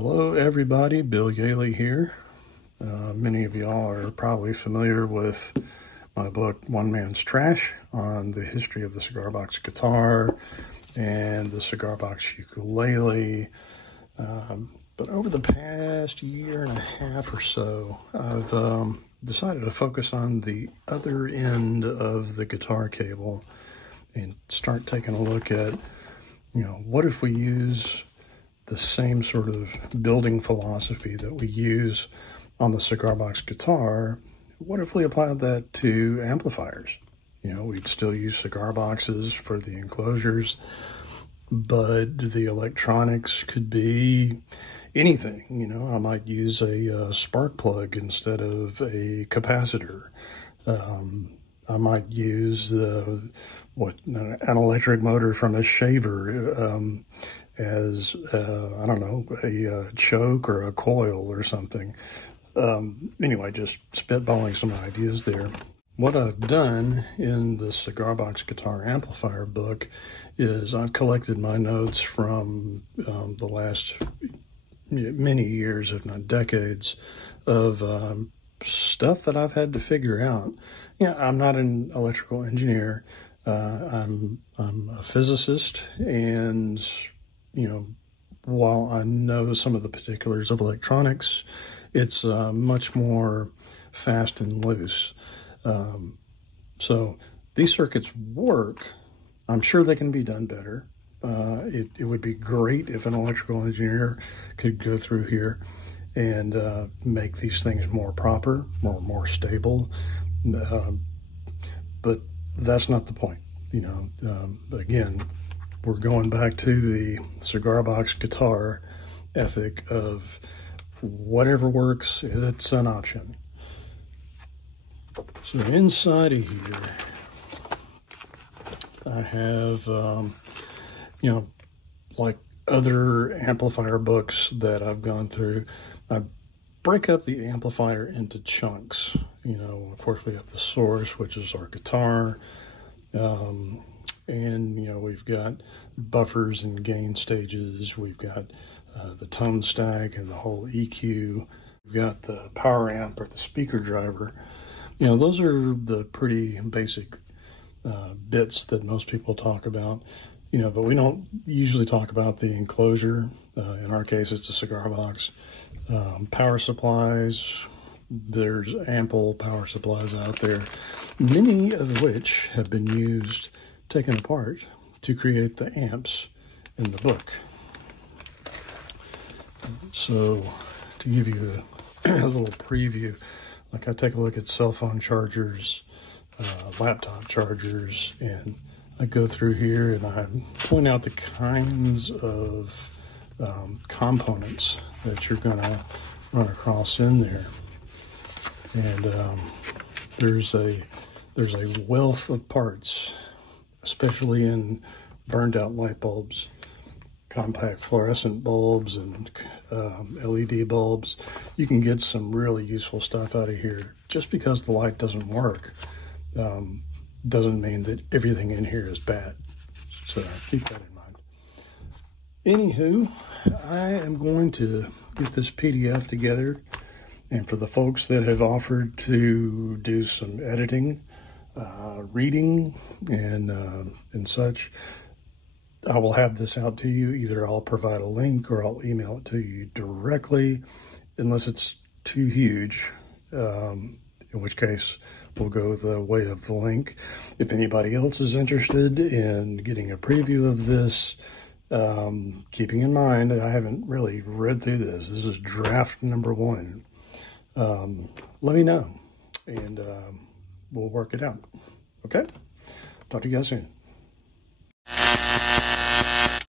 Hello everybody, Bill Yaley here. Many of y'all are probably familiar with my book, One Man's Trash, on the history of the cigar box guitar and the cigar box ukulele. But over the past year and a half or so, I've decided to focus on the other end of the guitar cable and start taking a look at, what if we use the same sort of building philosophy that we use on the cigar box guitar? What if we applied that to amplifiers? We'd still use cigar boxes for the enclosures, but the electronics could be anything. I might use a spark plug instead of a capacitor. I might use an electric motor from a shaver as, a choke or a coil or something. Anyway, just spitballing some ideas there. What I've done in the cigar box guitar amplifier book is I've collected my notes from the last many years, if not decades, of stuff that I've had to figure out. I'm not an electrical engineer. I'm a physicist, and while I know some of the particulars of electronics, it's much more fast and loose. So these circuits work. I'm sure they can be done better. It would be great if an electrical engineer could go through here and make these things more proper, more stable. But that's not the point. Again, we're going back to the cigar box guitar ethic of whatever works, it's an option. So inside of here, I have, like other amplifier books that I've gone through, I break up the amplifier into chunks. Of course, we have the source, which is our guitar. And we've got buffers and gain stages. We've got the tone stack and the whole EQ. We've got the power amp or the speaker driver. Those are the pretty basic bits that most people talk about. But we don't usually talk about the enclosure. In our case, it's a cigar box. Power supplies. There's ample power supplies out there, many of which have been taken apart to create the amps in the book. So to give you a little preview, like I take a look at cell phone chargers, laptop chargers, and I go through here and I point out the kinds of components that you're gonna run across in there. And there's a wealth of parts, especially in burned out light bulbs, compact fluorescent bulbs, and LED bulbs. You can get some really useful stuff out of here. Just because the light doesn't work doesn't mean that everything in here is bad. So keep that in mind. Anywho, I am going to get this PDF together. And for the folks that have offered to do some editing, reading, and such, I will have this out to you. Either I'll provide a link or I'll email it to you directly, unless it's too huge, in which case we'll go the way of the link. If anybody else is interested in getting a preview of this, keeping in mind that I haven't really read through this. This is draft number 1. Let me know, and we'll work it out. Okay? Talk to you guys soon.